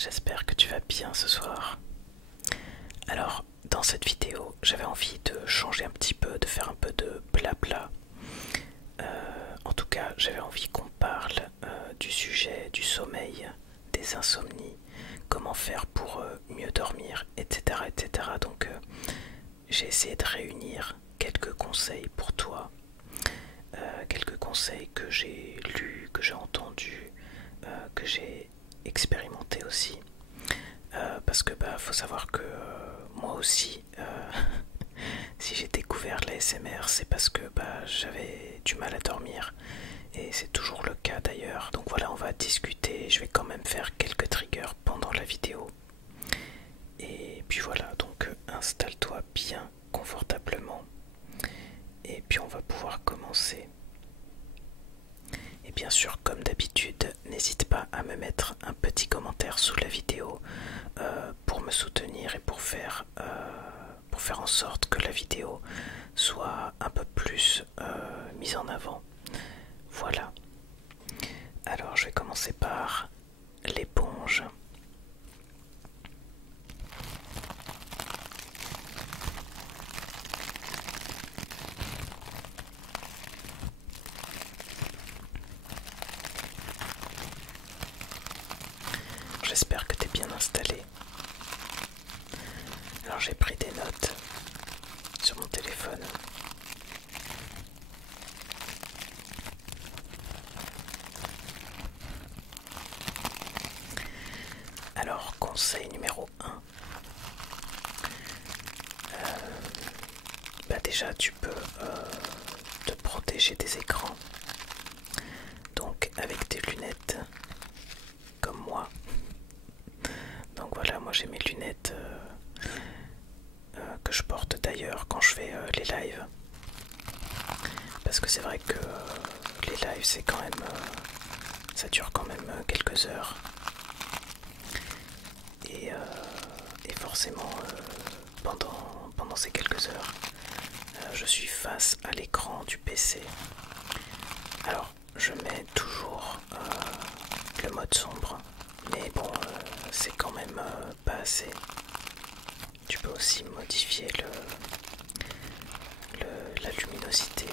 j'espère que tu vas bien ce soir. Alors, dans cette vidéo, j'avais envie de changer un petit peu, de faire un peu de blabla. En tout cas, j'avais envie qu'on parle du sujet du sommeil, des insomnies, comment faire pour mieux dormir, etc. etc. Donc, j'ai essayé de réunir quelques conseils pour toi, quelques conseils que j'ai lus, que j'ai entendus, que j'ai expérimenté aussi. Parce que faut savoir que moi aussi, si j'ai découvert l'ASMR, c'est parce que j'avais du mal à dormir. Et c'est toujours le cas d'ailleurs. Donc voilà, on va discuter. Je vais quand même faire quelques triggers pendant la vidéo. Et puis voilà, donc installe-toi bien confortablement. Et puis on va pouvoir commencer. Et bien sûr, comme d'habitude, n'hésite pas à me mettre un petit commentaire sous la vidéo pour me soutenir et pour faire en sorte que la vidéo soit un peu plus mise en avant. Voilà. Alors je vais commencer par l'éponge. J'espère que tu es bien installé. Alors j'ai pris des notes sur mon téléphone. Alors conseil numéro 1. Déjà tu peux te protéger des écrans. Donc avec des lunettes comme moi. Donc voilà, moi j'ai mes lunettes que je porte d'ailleurs quand je fais les lives. Parce que c'est vrai que les lives c'est quand même ça dure quand même quelques heures. Et forcément pendant ces quelques heures je suis face à l'écran du PC. Alors je mets toujours le mode sombre, mais bon c'est quand même pas assez. Tu peux aussi modifier la luminosité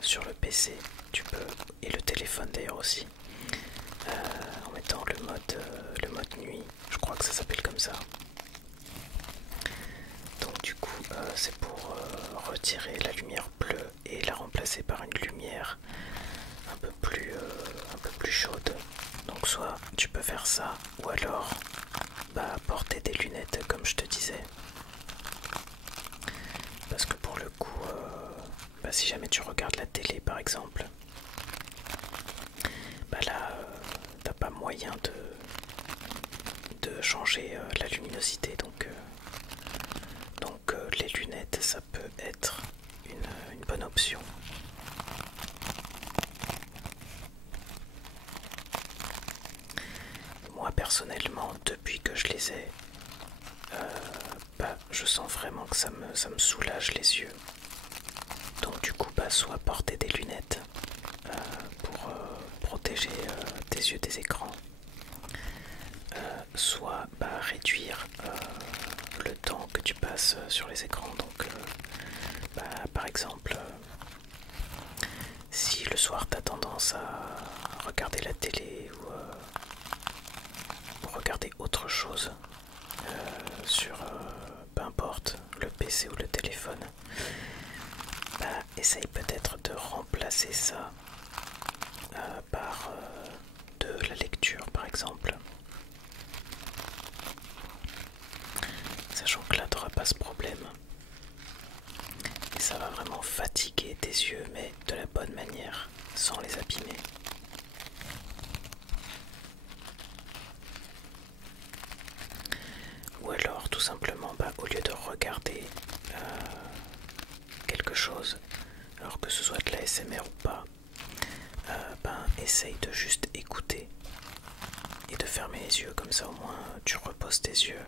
sur le PC, tu peux, et le téléphone d'ailleurs aussi, en mettant le mode nuit, je crois que ça s'appelle comme ça. Donc du coup c'est pour retirer la lumière bleue et la remplacer par une lumière un peu plus chaude. Donc soit tu peux faire ça, ou alors porter des lunettes comme je te disais. Parce que pour le coup, si jamais tu regardes la télé par exemple, là t'as pas moyen de changer la luminosité, donc les lunettes ça peut être une bonne option. Moi personnellement, depuis que je les ai, je sens vraiment que ça me soulage les yeux. Donc du coup, soit porter des lunettes pour protéger tes yeux des écrans, soit réduire le temps que tu passes sur les écrans. Donc par exemple, si le soir tu as tendance à regarder la télé ou regarder autre chose sur peu importe le PC ou le téléphone, essaye peut-être de remplacer ça par de la lecture par exemple, sachant que là tu n'auras pas ce problème et ça va vraiment fatiguer tes yeux, mais de la bonne manière, sans les abîmer. Ou alors tout simplement au lieu de regarder quelque chose, alors que ce soit de la l'ASMR ou pas, essaye de juste écouter et de fermer les yeux, comme ça au moins tu reposes tes yeux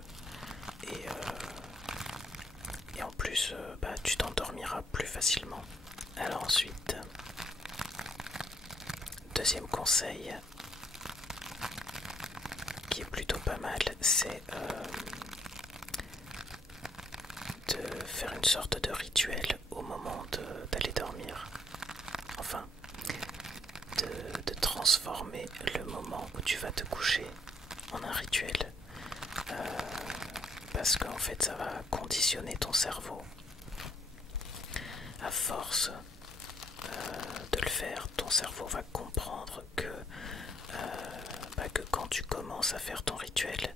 et en plus tu t'endormiras plus facilement. Alors ensuite, deuxième conseil qui est plutôt pas mal, c'est de faire une sorte de rituel au moment d'aller dormir. Enfin, de transformer le moment où tu vas te coucher en un rituel. Parce qu'en fait, ça va conditionner ton cerveau. À force de le faire, ton cerveau va comprendre que quand tu commences à faire ton rituel,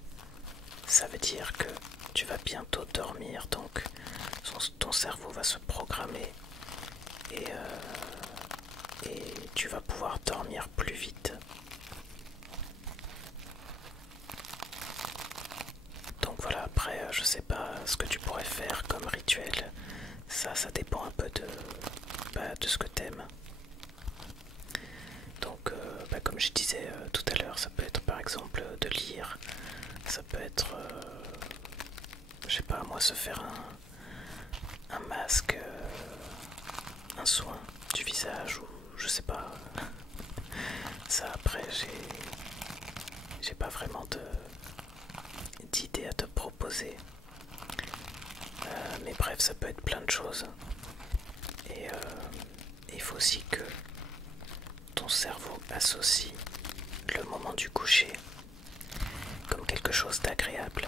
ça veut dire que tu vas bientôt dormir, donc ton cerveau va se programmer et tu vas pouvoir dormir plus vite. Donc voilà, après je sais pas ce que tu pourrais faire comme rituel, ça dépend un peu de ce que t'aimes. Donc comme je disais tout à l'heure, ça peut être par exemple de lire, ça peut être je sais pas moi, se faire un masque, un soin du visage ou je sais pas. Ça après j'ai pas vraiment d'idée à te proposer. Mais bref, ça peut être plein de choses. Et il faut aussi que ton cerveau associe le moment du coucher comme quelque chose d'agréable.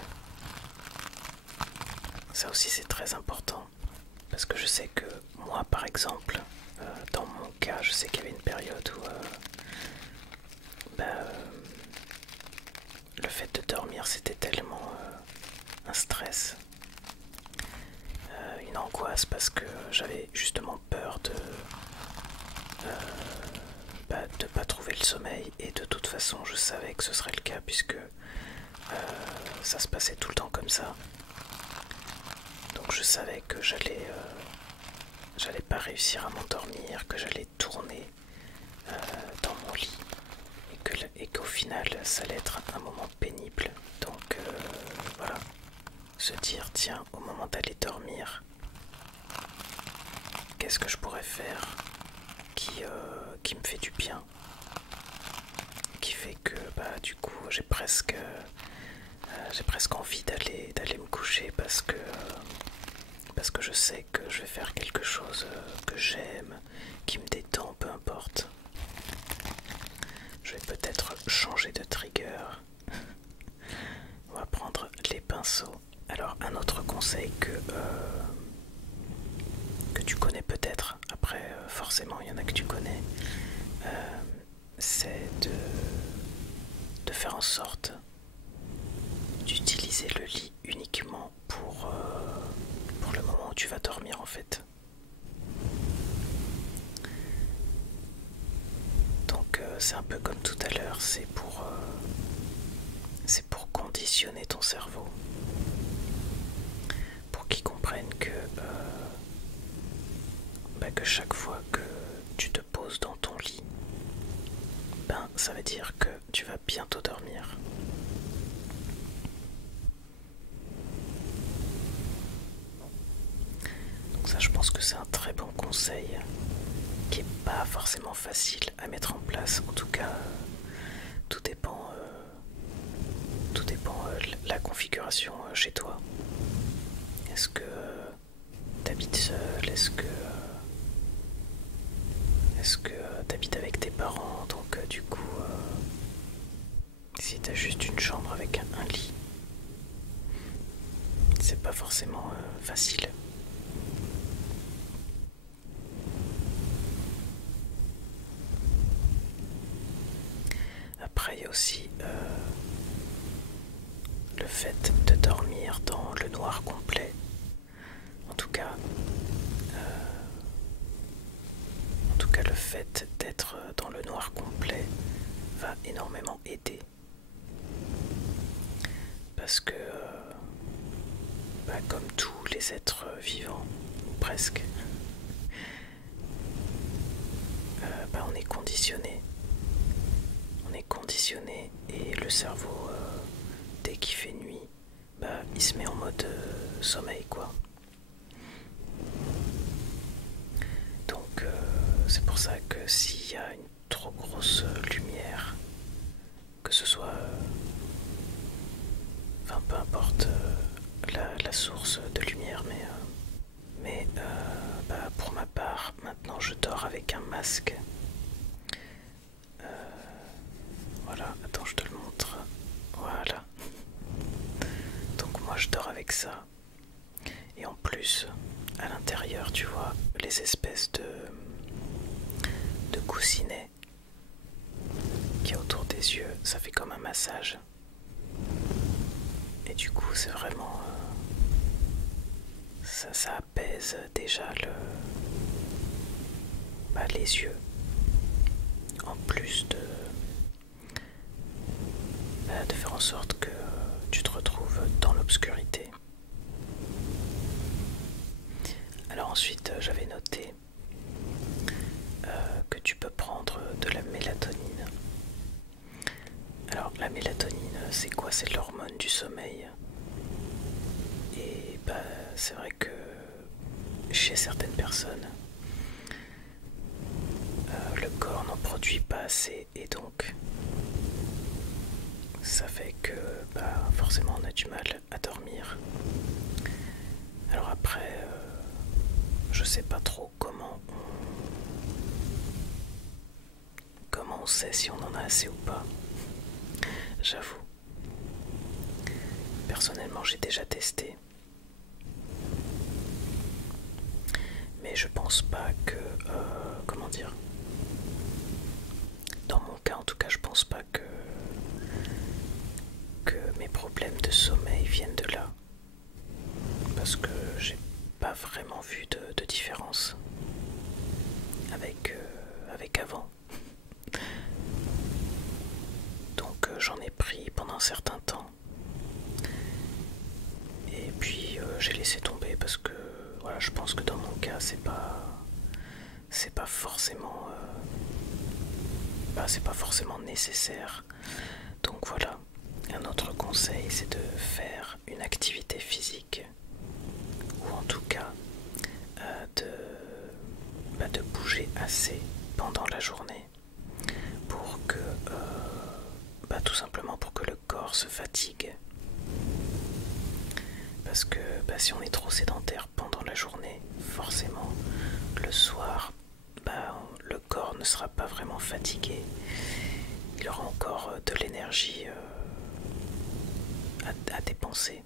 Ça aussi c'est très important. Parce que je sais que moi par exemple, dans mon cas, je sais qu'il y avait une période où le fait de dormir c'était tellement un stress, une angoisse parce que j'avais justement peur de pas trouver le sommeil et de toute façon je savais que ce serait le cas puisque ça se passait tout le temps comme ça. Donc je savais que j'allais pas réussir à m'endormir, que j'allais tourner dans mon lit et qu'au final ça allait être un moment pénible. Donc voilà, se dire tiens, au moment d'aller dormir, qu'est-ce que je pourrais faire qui me fait du bien, qui fait que du coup j'ai presque envie d'aller me coucher parce que je sais que je vais faire quelque chose que j'aime, qui me détend, peu importe. Je vais peut-être changer de trigger. On va prendre les pinceaux. Alors un autre conseil que tu connais peut-être, après forcément il y en a que tu connais, c'est de faire en sorte d'utiliser le lit uniquement pour le moment où tu vas dormir en fait. Donc c'est un peu comme tout à l'heure, c'est pour conditionner ton cerveau, pour qu'il comprenne que chaque fois que tu te poses dans ton lit, ça veut dire que tu vas bientôt dormir. Donc ça, je pense que c'est un très bon conseil qui est pas forcément facile à mettre en place. En tout cas, tout dépend la configuration chez toi. Est-ce que t'habites seul? Est-ce que t'habites avec tes parents? Donc du coup, si t'as juste une chambre avec un lit, c'est pas forcément facile. Après, il y a aussi le fait de dormir dans le noir complet. En tout cas, le fait d'être dans le noir complet va énormément aider. Parce que, comme tous les êtres vivants, ou presque, on est conditionné. On est conditionné et le cerveau, dès qu'il fait nuit, il se met en mode sommeil quoi. Donc c'est pour ça que s'il y a une trop grosse lumière, que ce soit que ça. Et en plus, à l'intérieur, tu vois, les espèces de coussinets qui est autour des yeux, ça fait comme un massage. Et du coup, c'est vraiment... ça apaise déjà les yeux. En plus de faire en sorte que tu te retrouves dans l'obscurité. Alors ensuite, j'avais noté que tu peux prendre de la mélatonine. Alors la mélatonine, c'est quoi? C'est l'hormone du sommeil. Et c'est vrai que chez certaines personnes, le corps n'en produit pas assez et donc ça fait que forcément on a du mal à dormir. Alors après, je sais pas trop comment on sait si on en a assez ou pas. J'avoue. Personnellement, j'ai déjà testé. Mais je pense pas que... comment dire? Dans mon cas, en tout cas, je pense pas que mes problèmes de sommeil viennent de là. Parce que j'ai pas vraiment vu de différence avec avant. Donc j'en ai pris pendant un certain temps. Et puis j'ai laissé tomber parce que voilà, je pense que dans mon cas c'est pas forcément c'est pas forcément nécessaire. Donc voilà, un autre conseil c'est de faire une activité physique ou en tout cas de bouger assez pendant la journée pour que tout simplement pour que le corps se fatigue. Parce que si on est trop sédentaire pendant la journée, forcément le soir le corps ne sera pas vraiment fatigué, il aura encore de l'énergie à dépenser.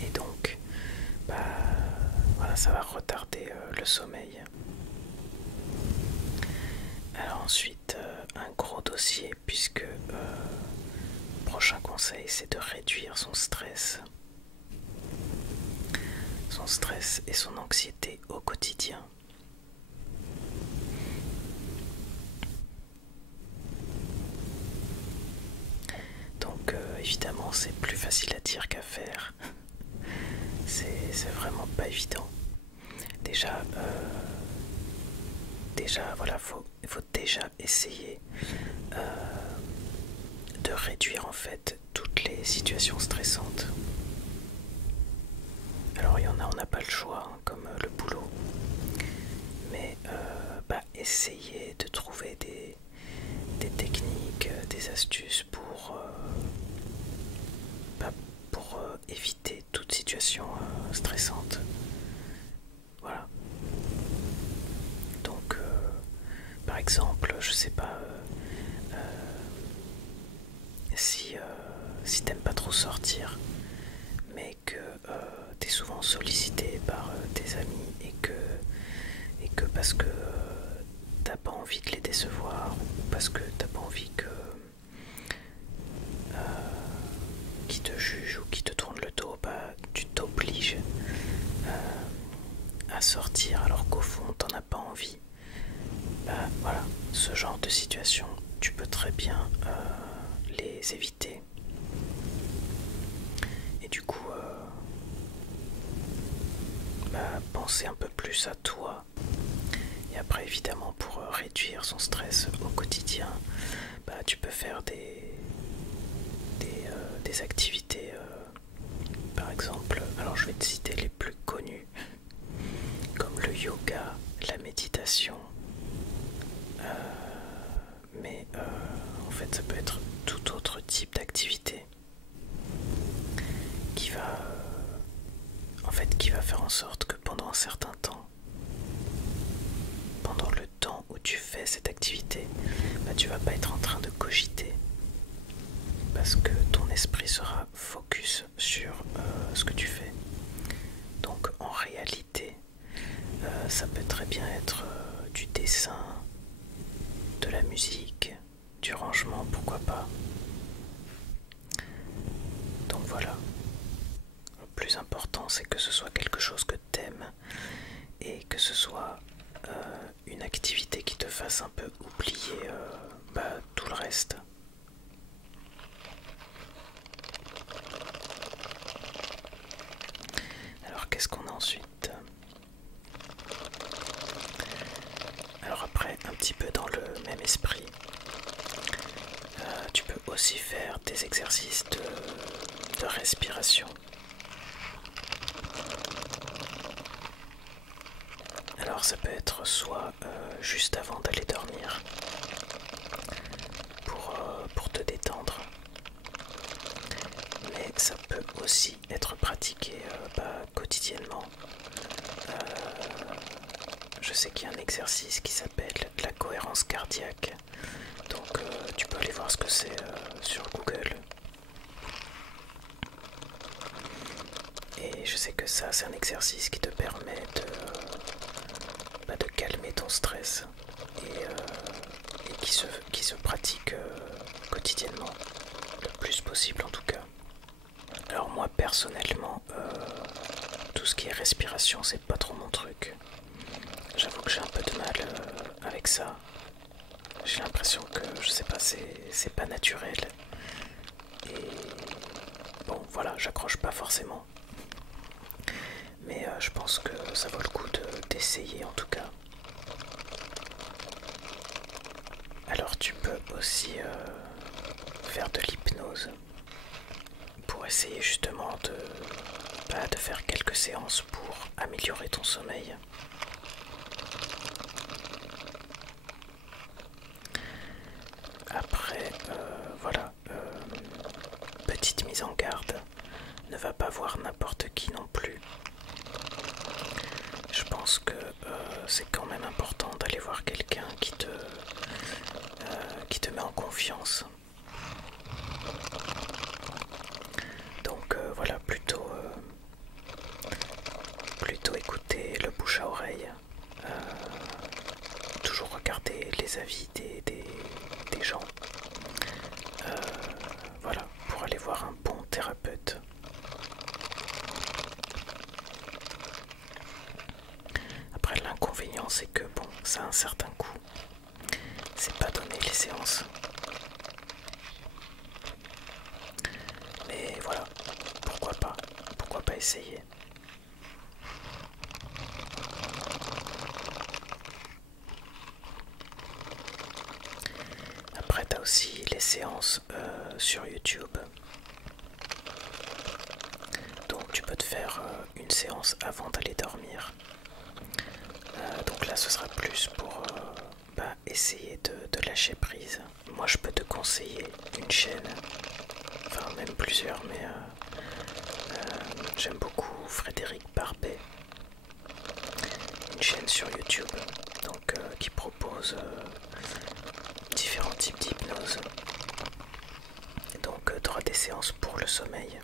Et donc voilà, ça va retarder le sommeil. Alors ensuite, un gros dossier puisque prochain conseil c'est de réduire son stress. Son stress et son anxiété au quotidien. Donc évidemment c'est plus facile à dire qu'à faire. C'est vraiment pas évident. Déjà voilà, il faut déjà essayer de réduire en fait toutes les situations stressantes. Alors il y en a, on n'a pas le choix, hein, comme le boulot. Mais essayer de trouver des techniques, des astuces pour éviter toute situation stressante. Voilà. Donc, par exemple, je sais pas si t'aimes pas trop sortir, mais que t'es souvent sollicité par tes amis et que parce que t'as pas envie de les décevoir, ou parce que t'as pas envie qu'ils te jugent ou qu'ils te tournent le dos, tu t'obliges à sortir alors qu'au fond t'en as pas envie. Voilà, ce genre de situation, tu peux très bien les éviter. Et du coup, penser un peu plus à toi. Et après, évidemment, pour réduire son stress au quotidien, tu peux faire des activités, par exemple, alors je vais te citer les plus connues, comme le yoga, la méditation, mais en fait ça peut être tout autre type d'activité qui va faire en sorte que pendant un certain temps, pendant le temps où tu fais cette activité, tu vas pas être en train de cogiter parce que ton esprit sera focus sur ce que tu fais. Donc en réalité, ça peut très bien être du dessin, de la musique, du rangement, pourquoi pas. Donc voilà, le plus important c'est que ce soit quelque chose que t'aimes et que ce soit une activité qui te fasse un peu oublier tout le reste. Alors qu'est-ce qu'on a ensuite? Alors après, un petit peu dans le même esprit, tu peux aussi faire des exercices de respiration. Alors ça peut être soit juste avant d'aller dormir pour te détendre, mais ça peut aussi être pratiqué quotidiennement. Je sais qu'il y a un exercice qui s'appelle la cohérence cardiaque, donc tu peux aller voir ce que c'est sur Google. Et je sais que ça, c'est un exercice qui te permet de calmer ton stress et qui se pratique quotidiennement, le plus possible en tout cas. Alors moi personnellement, tout ce qui est respiration, c'est pas trop mon truc. J'avoue que j'ai un peu de mal avec ça. J'ai l'impression que, je sais pas, c'est pas naturel. Et bon, voilà, j'accroche pas forcément. Mais je pense que ça vaut le coup d'essayer en tout cas. Alors tu peux aussi faire de l'hypnose pour essayer justement de faire quelques séances pour améliorer ton sommeil. Après, voilà, petite mise en garde, ne va pas voir n'importe qui non plus. Je pense que c'est quand même important d'aller voir quelqu'un qui te met en confiance. Donc voilà, plutôt écouter le bouche à oreille, toujours regarder les avis des gens. Voilà, pour aller voir un bon thérapeute. Après, l'inconvénient, c'est que bon, ça a un certain coût. C'est pas donné les séances. Mais voilà, pourquoi pas essayer. Après, t'as aussi les séances sur YouTube. Donc tu peux te faire une séance avant d'aller dormir. Donc là ce sera plus pour essayer de lâcher prise. Moi je peux te conseiller une chaîne, enfin même plusieurs, mais j'aime beaucoup Frédéric Barbet. Une chaîne sur YouTube donc, qui propose différents types d'hypnose. Donc tu auras des séances pour le sommeil.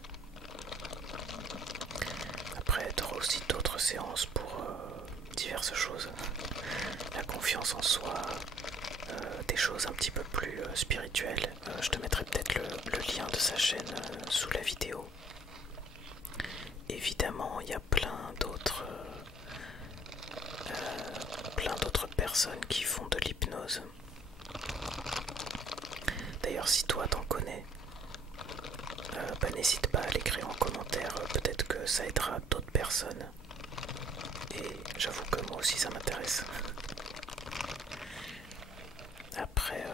Après tu auras aussi d'autres séances pour diverses choses. La confiance en soi, des choses un petit peu plus spirituelles. Je te mettrai peut-être le lien de sa chaîne sous la vidéo. Évidemment, il y a plein d'autres personnes qui font de l'hypnose. D'ailleurs, si toi t'en connais, n'hésite pas à l'écrire en commentaire. Peut-être que ça aidera d'autres personnes. Et j'avoue que moi aussi ça m'intéresse. Après,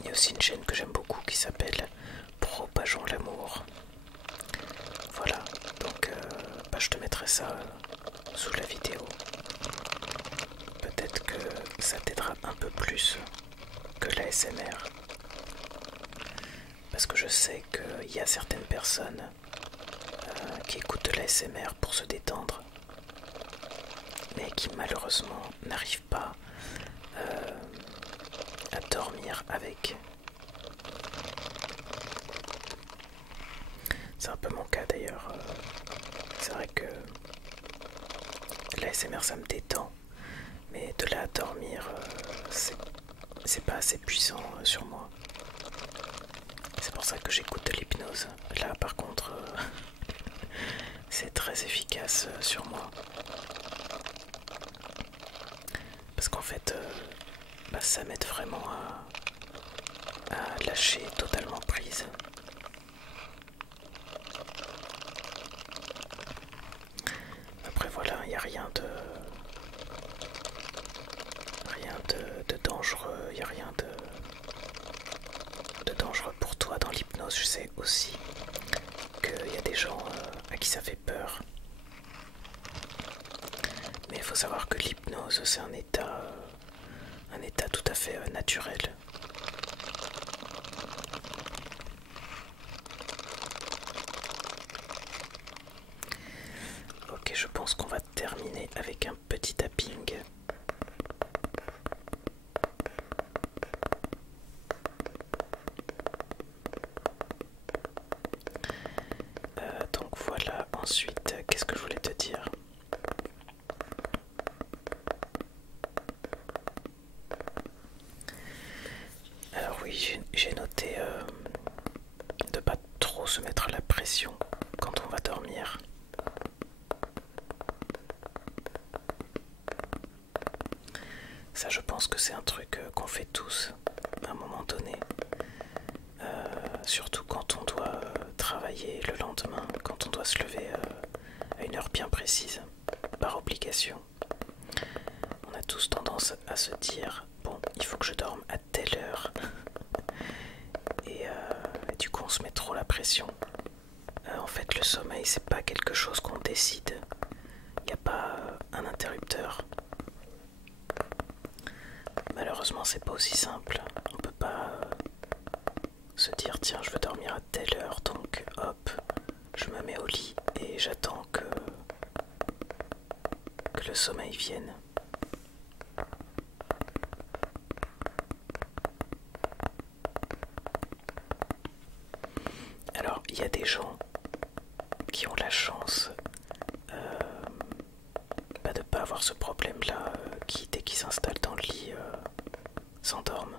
il y a aussi une chaîne que j'aime beaucoup qui s'appelle Propageons l'amour. Voilà, donc je te mettrai ça sous la vidéo. Peut-être que ça t'aidera un peu plus que l'ASMR. Parce que je sais qu'il y a certaines personnes qui écoutent de l'ASMR pour se détendre, mais qui malheureusement n'arrivent pas à dormir avec. C'est un peu mon cas d'ailleurs. C'est vrai que l'ASMR ça me détend, mais de là à dormir, c'est pas assez puissant sur moi. C'est pour ça que j'écoute de l'hypnose. Là par contre, c'est très efficace sur moi. Parce qu'en fait, ça m'aide vraiment à lâcher totalement prise. Après voilà, il n'y a rien de dangereux, il n'y a rien de dangereux pour toi dans l'hypnose. Je sais aussi qu'il y a des gens à qui ça fait peur. Mais il faut savoir que l'hypnose c'est un état tout à fait naturel. Ok, je pense qu'on va terminer avec un petit tapping. Donc voilà, ensuite, qu'est-ce que je voulais te dire? Alors oui, j'ai noté de pas trop se mettre la pression quand on va dormir. Ça, je pense que c'est un truc qu'on fait tous à un moment donné. Surtout quand on doit travailler le lendemain, quand on doit se lever à une heure bien précise, par obligation. On a tous tendance à se dire, bon, il faut que je dorme à telle heure. Et du coup, on se met trop la pression. En fait, le sommeil, c'est pas quelque chose qu'on décide. Il n'y a pas un interrupteur. Malheureusement, c'est pas aussi simple. On peut pas se dire tiens, je veux dormir à telle heure, donc hop, je me mets au lit et j'attends que le sommeil vienne. Alors, il y a des gens qui ont la chance de ne pas avoir ce problème-là, qui dès qu'ils s'installent dans le lit s'endorment.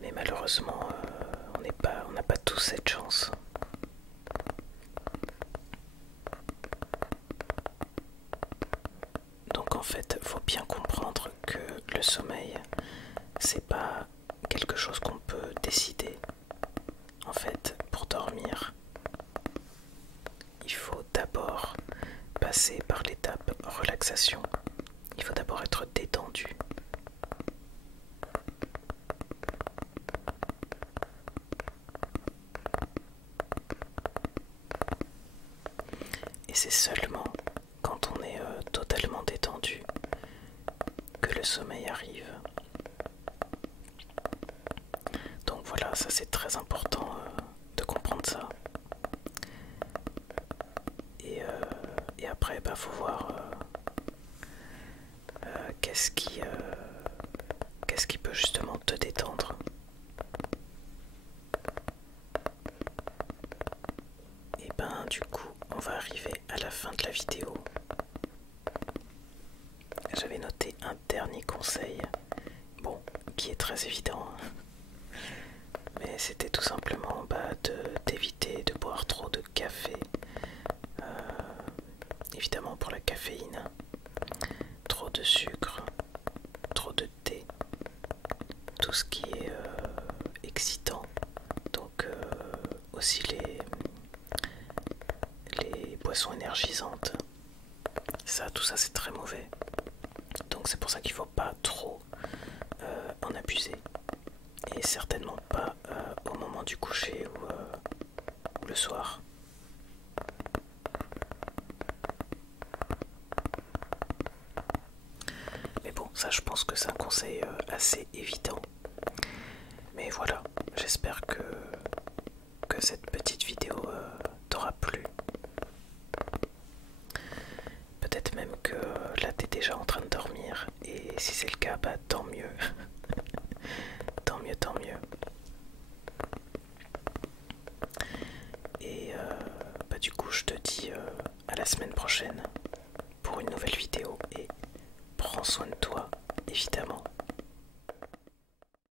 Mais malheureusement, on n'a pas tous cette chance. Donc en fait, faut bien comprendre que le sommeil, c'est pas quelque chose qu'on peut décider. En fait, pour dormir, il faut d'abord passer par l'étape relaxation. Il faut d'abord être détendu. Et c'est seulement quand on est totalement détendu que le sommeil arrive. Donc voilà, ça c'est très important de comprendre ça. Et après, faut voir qu'est-ce qui peut justement te détendre. Et du coup, on va arriver à la fin de la vidéo. J'avais noté un dernier conseil, bon, qui est très évident, mais c'était tout simplement d'éviter de boire trop de café. Évidemment pour la caféine, trop de sucre, trop de thé, tout ce qui est excitant, donc aussi les boissons énergisantes, tout ça c'est très mauvais. Donc c'est pour ça qu'il ne faut pas trop en abuser, et certainement pas au moment du coucher ou le soir. Mais bon, ça je pense que c'est un conseil assez évident. Mais voilà, j'espère que cette petite vidéo t'aura plu. Peut-être même que là t'es déjà en train de dormir, et si c'est le cas, tant mieux. Tant mieux, tant mieux. te dis à la semaine prochaine pour une nouvelle vidéo et prends soin de toi, évidemment.